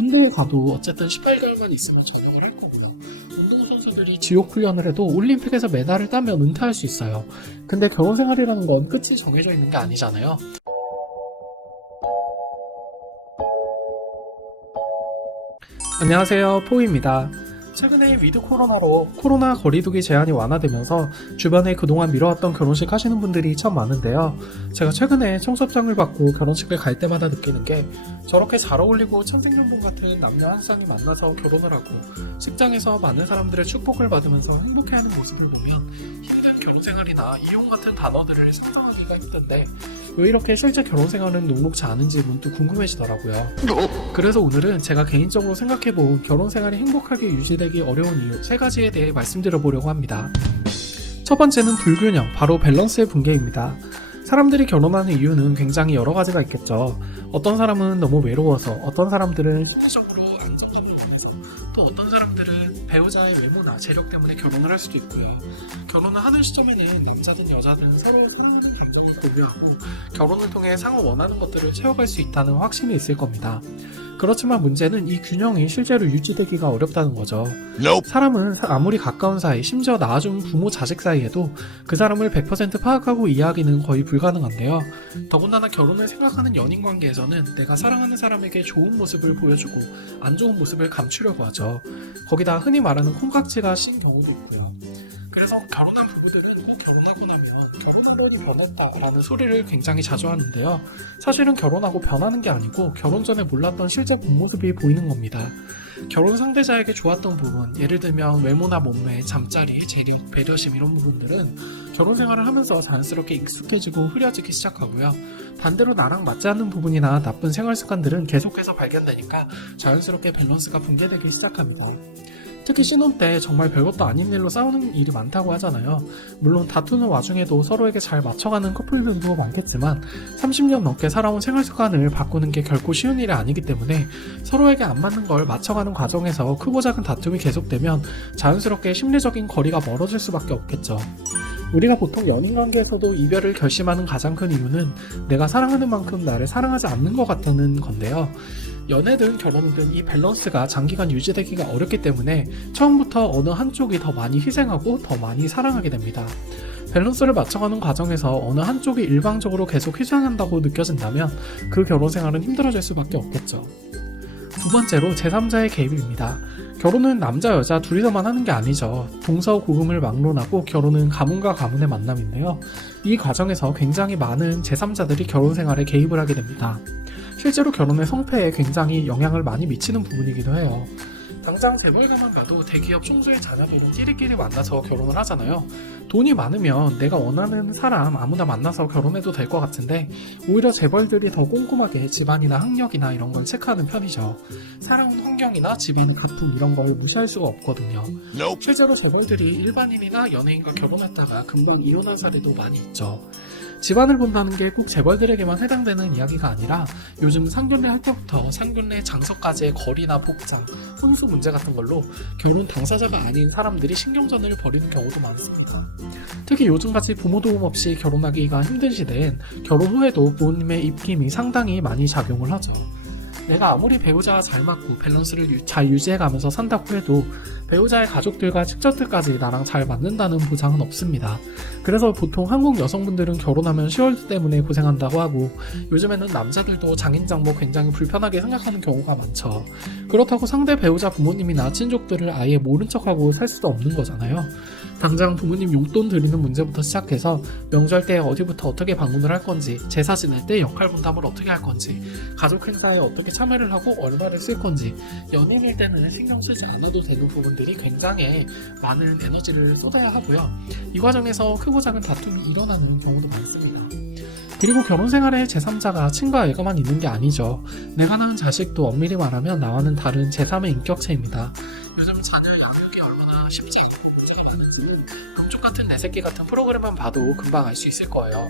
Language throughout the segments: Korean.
군대에 가도 어쨌든 18개월만 있으면 전역을 할 거고요. 운동선수들이 지옥 훈련을 해도 올림픽에서 메달을 따면 은퇴할 수 있어요. 근데 결혼 생활이라는 건 끝이 정해져 있는 게 아니잖아요. 안녕하세요, 포이입니다. 최근에 위드 코로나로 코로나 거리두기 제한이 완화되면서 주변에 그동안 미뤄왔던 결혼식 하시는 분들이 참 많은데요. 제가 최근에 청첩장을 받고 결혼식을 갈 때마다 느끼는 게 저렇게 잘 어울리고 천생연분 같은 남녀 한 쌍이 만나서 결혼을 하고 식장에서 많은 사람들의 축복을 받으면서 행복해하는 모습을 보면 힘든 결혼생활이나 이혼 같은 단어들을 상상하기가 힘든데 왜 이렇게 실제 결혼생활은 녹록지 않은지 문득 궁금해지더라고요. 그래서 오늘은 제가 개인적으로 생각해본 결혼생활이 행복하게 유지되기 어려운 이유 3가지에 대해 말씀드려보려고 합니다. 첫 번째는 불균형, 바로 밸런스의 붕괴입니다. 사람들이 결혼하는 이유는 굉장히 여러 가지가 있겠죠. 어떤 사람은 너무 외로워서, 어떤 사람들은 심리적으로 안정감을 원해서, 또 어떤 사람들은 배우자의 외모나 재력 때문에 결혼을 할 수도 있고요. 결혼을 하는 시점에는 남자든 여자든 서로 상호적인 감정을 공유하고 결혼을 통해 상호 원하는 것들을 채워갈 수 있다는 확신이 있을 겁니다. 그렇지만 문제는 이 균형이 실제로 유지되기가 어렵다는 거죠. 사람은 아무리 가까운 사이, 심지어 낳아준 부모 자식 사이에도 그 사람을 100% 파악하고 이해하기는 거의 불가능한데요. 더군다나 결혼을 생각하는 연인 관계에서는 내가 사랑하는 사람에게 좋은 모습을 보여주고 안 좋은 모습을 감추려고 하죠. 거기다 흔히 말하는 콩깍지가 씌인 경우도 있고요. 그래서 결혼한 부부들은 꼭 결혼하고 나면 결혼하려니 변했다라는 소리를 굉장히 자주 하는데요. 사실은 결혼하고 변하는 게 아니고 결혼 전에 몰랐던 실제 본 모습이 보이는 겁니다. 결혼 상대자에게 좋았던 부분, 예를 들면 외모나 몸매, 잠자리, 재력, 배려심 이런 부분들은 결혼 생활을 하면서 자연스럽게 익숙해지고 흐려지기 시작하고요. 반대로 나랑 맞지 않는 부분이나 나쁜 생활 습관들은 계속해서 발견되니까 자연스럽게 밸런스가 붕괴되기 시작합니다. 특히 신혼 때 정말 별것도 아닌 일로 싸우는 일이 많다고 하잖아요. 물론 다투는 와중에도 서로에게 잘 맞춰가는 커플들도 많겠지만 30년 넘게 살아온 생활 습관을 바꾸는 게 결코 쉬운 일이 아니기 때문에 서로에게 안 맞는 걸 맞춰가는 과정에서 크고 작은 다툼이 계속되면 자연스럽게 심리적인 거리가 멀어질 수밖에 없겠죠. 우리가 보통 연인 관계에서도 이별을 결심하는 가장 큰 이유는 내가 사랑하는 만큼 나를 사랑하지 않는 것 같다는 건데요. 연애든 결혼이든 이 밸런스가 장기간 유지되기가 어렵기 때문에 처음부터 어느 한쪽이 더 많이 희생하고 더 많이 사랑하게 됩니다. 밸런스를 맞춰가는 과정에서 어느 한쪽이 일방적으로 계속 희생한다고 느껴진다면 그 결혼 생활은 힘들어질 수밖에 없겠죠. 두 번째로 제3자의 개입입니다. 결혼은 남자 여자 둘이서만 하는 게 아니죠. 동서고금을 막론하고 결혼은 가문과 가문의 만남인데요. 이 과정에서 굉장히 많은 제3자들이 결혼 생활에 개입을 하게 됩니다. 실제로 결혼의 성패에 굉장히 영향을 많이 미치는 부분이기도 해요. 당장 재벌가만 봐도 대기업 총수의 자녀들은 끼리끼리 만나서 결혼을 하잖아요. 돈이 많으면 내가 원하는 사람 아무나 만나서 결혼해도 될 것 같은데 오히려 재벌들이 더 꼼꼼하게 집안이나 학력이나 이런 걸 체크하는 편이죠. 살아온 환경이나 집안 교통 이런 걸 무시할 수가 없거든요. 실제로 재벌들이 일반인이나 연예인과 결혼했다가 금방 이혼한 사례도 많이 있죠. 집안을 본다는 게 꼭 재벌들에게만 해당되는 이야기가 아니라 요즘 상견례 할 때부터 상견례 장소까지의 거리나 복장, 혼수 문제 같은 걸로 결혼 당사자가 아닌 사람들이 신경전을 벌이는 경우도 많습니다. 특히 요즘같이 부모 도움 없이 결혼하기가 힘든 시대엔 결혼 후에도 부모님의 입김이 상당히 많이 작용을 하죠. 내가 아무리 배우자와 잘 맞고 밸런스를 잘 유지해가면서 산다고 해도 배우자의 가족들과 친척들까지 나랑 잘 맞는다는 보장은 없습니다. 그래서 보통 한국 여성분들은 결혼하면 시월드 때문에 고생한다고 하고 요즘에는 남자들도 장인장모 굉장히 불편하게 생각하는 경우가 많죠. 그렇다고 상대 배우자 부모님이나 친족들을 아예 모른 척하고 살 수도 없는 거잖아요. 당장 부모님 용돈 드리는 문제부터 시작해서 명절 때 어디부터 어떻게 방문을 할 건지, 제사 지낼 때 역할 분담을 어떻게 할 건지, 가족 행사에 어떻게 참여를 하고 얼마를 쓸 건지, 연인일 때는 신경 쓰지 않아도 되는 부분들이 굉장히 많은 에너지를 쏟아야 하고요. 이 과정에서 크고 작은 다툼이 일어나는 경우도 많습니다. 그리고 결혼 생활에 제3자가 친과 애가만 있는 게 아니죠. 내가 낳은 자식도 엄밀히 말하면 나와는 다른 제3의 인격체입니다. 요즘 자녀 양육이 얼마나 쉽지 용족 같은 내 새끼 같은 프로그램만 봐도 금방 알 수 있을 거예요.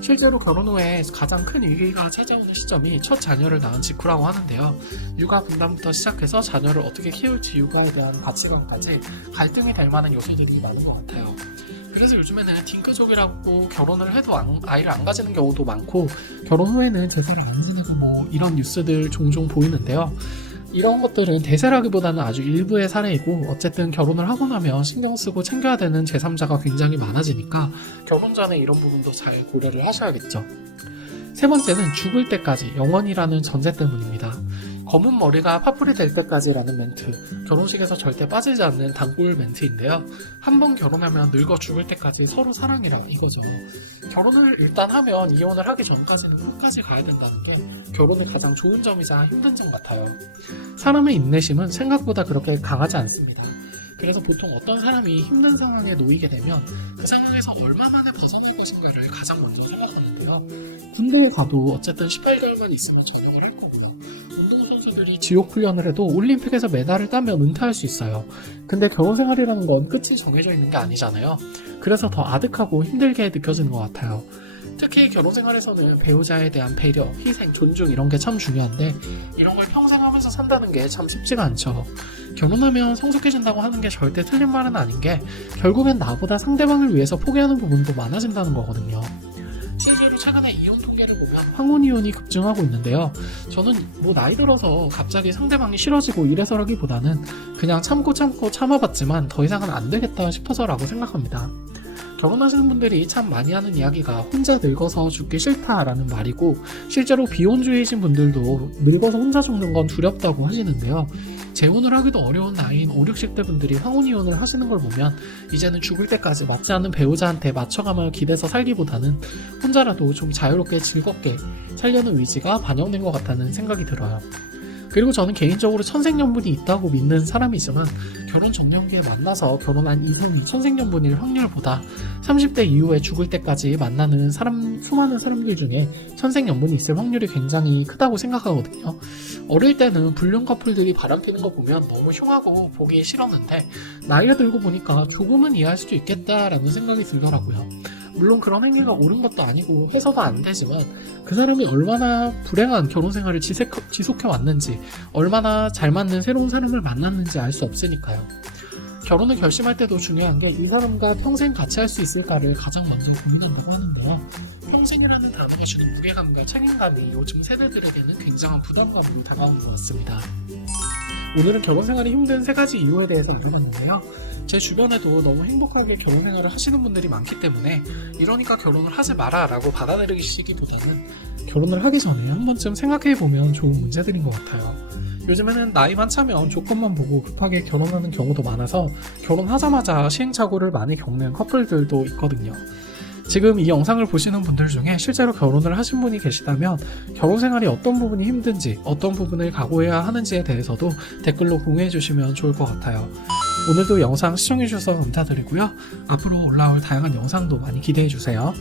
실제로 결혼 후에 가장 큰 위기가 찾아오는 시점이 첫 자녀를 낳은 직후라고 하는데요. 육아 분담부터 시작해서 자녀를 어떻게 키울지 육아에 대한 가치관까지 갈등이 될 만한 요소들이 많은 것 같아요. 그래서 요즘에는 딩크족이라고 결혼을 해도 아이를 안 가지는 경우도 많고 결혼 후에는 제사를 안 지내고 이런 뉴스들 종종 보이는데요. 이런 것들은 대세라기보다는 아주 일부의 사례이고 어쨌든 결혼을 하고 나면 신경 쓰고 챙겨야 되는 제3자가 굉장히 많아지니까 결혼 전에 이런 부분도 잘 고려를 하셔야겠죠. 세 번째는 죽을 때까지 영원이라는 전제 때문입니다. 검은 머리가 파풀이 될 때까지라는 멘트, 결혼식에서 절대 빠지지 않는 단골 멘트인데요. 한번 결혼하면 늙어 죽을 때까지 서로 사랑이라 이거죠. 결혼을 일단 하면 이혼을 하기 전까지는 끝까지 가야 된다는 게 결혼의 가장 좋은 점이자 힘든 점 같아요. 사람의 인내심은 생각보다 그렇게 강하지 않습니다. 그래서 보통 어떤 사람이 힘든 상황에 놓이게 되면 그 상황에서 얼마 만에 벗어날 것인가를 가장 먼저 생각하는데요. 군대에 가도 어쨌든 18개월만 있으면 전역을 할 거고요. 운동선수들이 지옥 훈련을 해도 올림픽에서 메달을 따면 은퇴할 수 있어요. 근데 결혼 생활이라는 건 끝이 정해져 있는 게 아니잖아요. 그래서 더 아득하고 힘들게 느껴지는 것 같아요. 특히 결혼 생활에서는 배우자에 대한 배려, 희생, 존중 이런 게 참 중요한데 이런 걸 평생 하면서 산다는 게 참 쉽지가 않죠. 결혼하면 성숙해진다고 하는 게 절대 틀린 말은 아닌 게 결국엔 나보다 상대방을 위해서 포기하는 부분도 많아진다는 거거든요. 실제로 최근에 이혼 통계를 보면 황혼 이혼이 급증하고 있는데요. 저는 나이 들어서 갑자기 상대방이 싫어지고 이래서라기보다는 그냥 참고 참아봤지만 더 이상은 안 되겠다 싶어서라고 생각합니다. 결혼하시는 분들이 참 많이 하는 이야기가 혼자 늙어서 죽기 싫다라는 말이고 실제로 비혼주의이신 분들도 늙어서 혼자 죽는 건 두렵다고 하시는데요. 재혼을 하기도 어려운 나이인 5, 60대 분들이 황혼이혼을 하시는 걸 보면 이제는 죽을 때까지 맞지 않는 배우자한테 맞춰가며 기대서 살기보다는 혼자라도 좀 자유롭게 즐겁게 살려는 의지가 반영된 것 같다는 생각이 들어요. 그리고 저는 개인적으로 천생연분이 있다고 믿는 사람이지만 결혼 정년기에 만나서 결혼한 이후인 천생연분일 확률보다 30대 이후에 죽을 때까지 만나는 수많은 사람들 중에 천생연분이 있을 확률이 굉장히 크다고 생각하거든요. 어릴 때는 불륜 커플들이 바람피는 거 보면 너무 흉하고 보기 싫었는데 나이가 들고 보니까 조금은 이해할 수도 있겠다라는 생각이 들더라고요. 물론 그런 행위가 옳은 것도 아니고 해서도 안 되지만 그 사람이 얼마나 불행한 결혼 생활을 지속해 왔는지 얼마나 잘 맞는 새로운 사람을 만났는지 알 수 없으니까요. 결혼을 결심할 때도 중요한 게 이 사람과 평생 같이 할 수 있을까를 가장 먼저 고민한다고 하는데요. 평생이라는 단어가 주는 무게감과 책임감이 요즘 세대들에게는 굉장한 부담감으로 다가오는 것 같습니다. 오늘은 결혼 생활이 힘든 3가지 이유에 대해서 알아봤는데요. 제 주변에도 너무 행복하게 결혼 생활을 하시는 분들이 많기 때문에 이러니까 결혼을 하지 마라 라고 받아들이시기보다는 결혼을 하기 전에 한 번쯤 생각해보면 좋은 문제들인 것 같아요. 요즘에는 나이만 차면 조건만 보고 급하게 결혼하는 경우도 많아서 결혼하자마자 시행착오를 많이 겪는 커플들도 있거든요. 지금 이 영상을 보시는 분들 중에 실제로 결혼을 하신 분이 계시다면 결혼 생활이 어떤 부분이 힘든지 어떤 부분을 각오해야 하는지에 대해서도 댓글로 공유해 주시면 좋을 것 같아요. 오늘도 영상 시청해 주셔서 감사드리고요. 앞으로 올라올 다양한 영상도 많이 기대해 주세요.